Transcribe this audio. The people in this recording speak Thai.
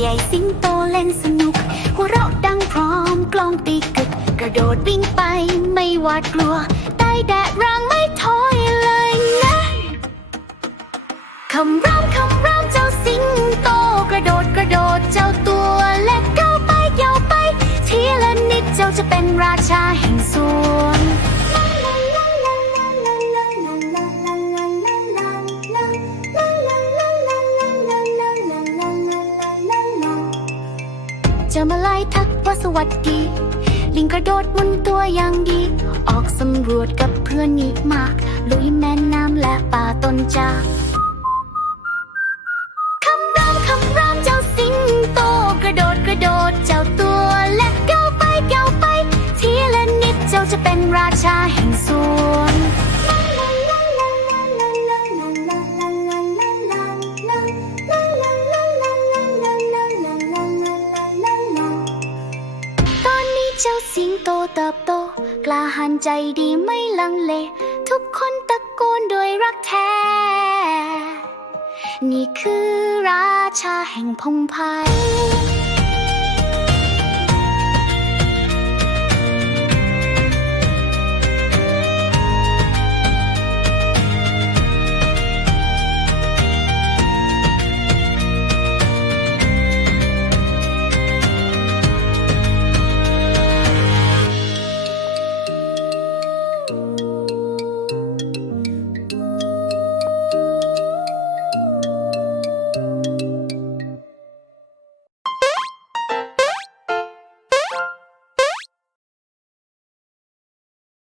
ใหญ่สิงโตเล่นสนุก หัวเราะดังพร้อมกลองตีกึก กระโดดวิ่งไปไม่หวาดกลัว ใต้แดดรังไม่ถอยเลยนะคำรามคำรามเจ้าสิงโต กระโดดกระโดดเจ้าตัวเล็กก้าวไปยาวไป ทีละนิดเจ้าจะเป็นราชาแห่งสวน จอมาไลายทักว่าสวัสดี ลิงกระโดดมุนตัวอย่างดี ออกสำรวจกับเพื่อนอีกมาก ลุยแม่น้ำและป่าต้นจากคำรามคำรามเจ้าสิงโต กระโดดกระโดดเจ้าตัวและก้าวไปก้าวไป ทีละนิดเจ้าจะเป็นราชาแห่งสวน เจ้าสิงโตเติบโต กล้าหันใจดีไม่ลังเล ทุกคนตะโกนด้วยรักแท้ นี่คือราชาแห่งพงไพร